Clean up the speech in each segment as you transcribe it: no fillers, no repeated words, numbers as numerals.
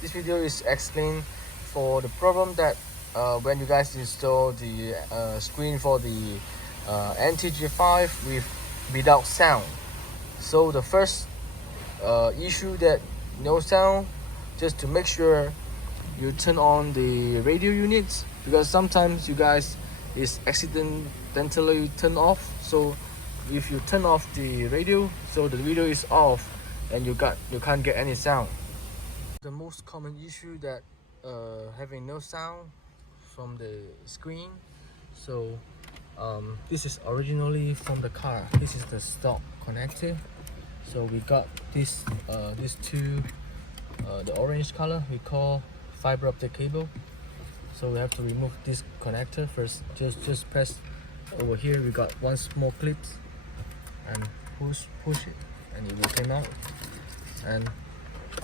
This video is explain for the problem that when you guys install the screen for the NTG5 without sound. So the first issue that no sound, just to make sure you turn on the radio units, because sometimes you guys is accidentally turn off. So if you turn off the radio, so the radio is off and you can't get any sound. The most common issue that having no sound from the screen. So this is originally from the car. This is the stock connector. So we got this these two the orange color we call fiber optic cable. So we have to remove this connector first. Just press over here. We got one small clip and push it and it will come out. And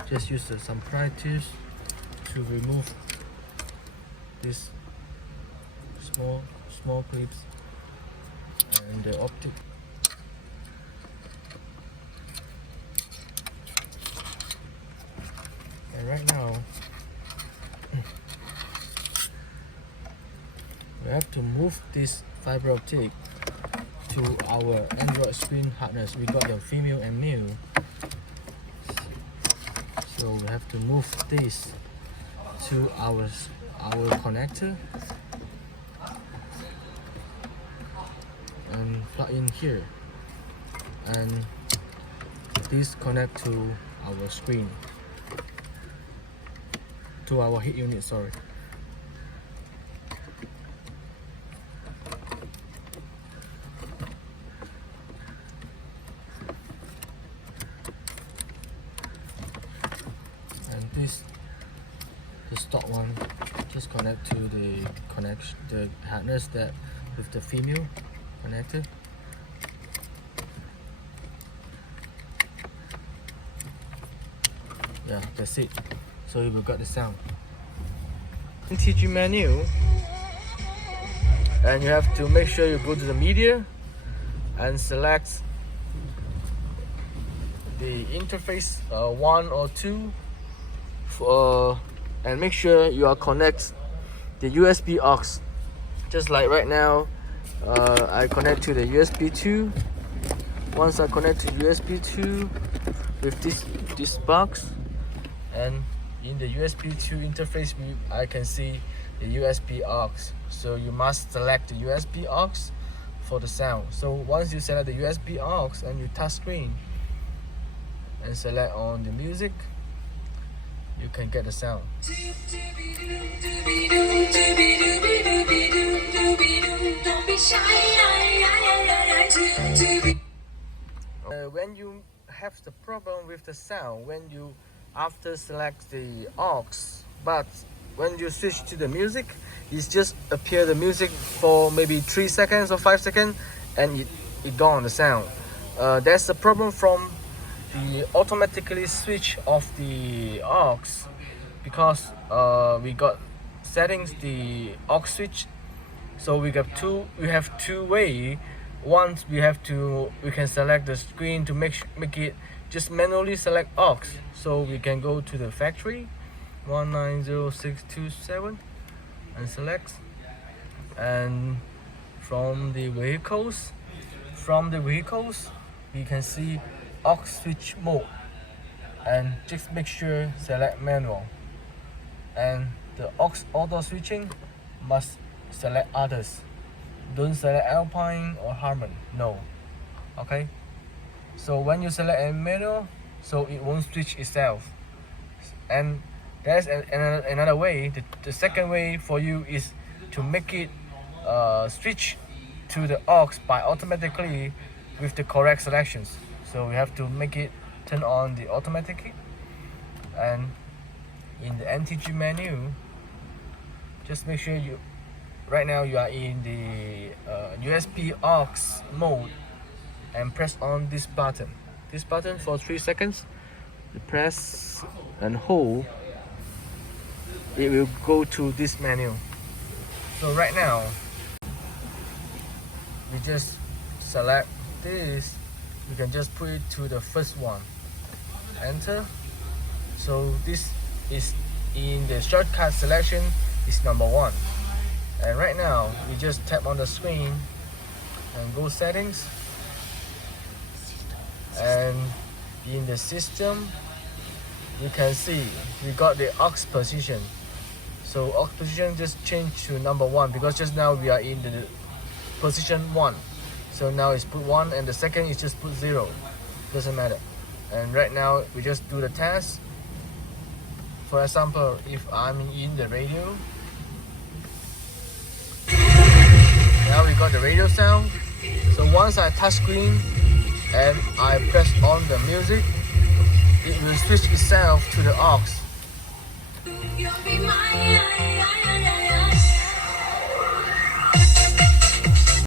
just use some pry tools to remove this small clips and the optic. And right now we have to move this fiber optic to our Android screen harness. We got the female and male, so we have to move this to our connector and plug in here, and this connect to our screen, to our heat unit, sorry. And this, the stock one, just connect to the harness that with the female connector. Yeah, that's it. So you will got the sound. NTG menu, and you have to make sure you go to the media and select the interface 1 or 2 and make sure you are connect the USB aux. Just like right now, I connect to the USB 2. Once I connect to USB 2 with this box, and in the USB 2 interface I can see the USB aux. So you must select the USB aux for the sound. So once you select the USB aux and you touch screen and select on the music, you can get the sound. When you have the problem with the sound, when you after select the aux, but when you switch to the music, it's just appear the music for maybe 3 seconds or 5 seconds and it gone the sound. That's the problem from the automatically switch of the aux, because we got settings the aux switch. So we have two way. Once we can select the screen to make it just manually select aux. So we can go to the factory 190627 and select, and from the vehicles we can see aux switch mode, and just make sure select manual, and the aux auto switching must select others. Don't select Alpine or Harman, no. Okay, so when you select a manual, so it won't switch itself. And there's another way. The second way for you is to make it switch to the aux by automatically with the correct selections. So we have to make it turn on the automatic, and in the NTG menu, just make sure right now you are in the USB aux mode, and press on this button for 3 seconds. You press and hold, it will go to this menu. So right now we just select this, you can just put it to the first one, enter. So this is in the shortcut selection is number 1. And right now we just tap on the screen and go settings, and in the system you can see we got the aux position. So aux position just changed to number 1 because just now we are in the position 1. So now it's put 1 and the second is just put 0. Doesn't matter. And right now we just do the test. For example, if I'm in the radio, now we got the radio sound. So once I touch screen and I press on the music, it will switch itself to the aux.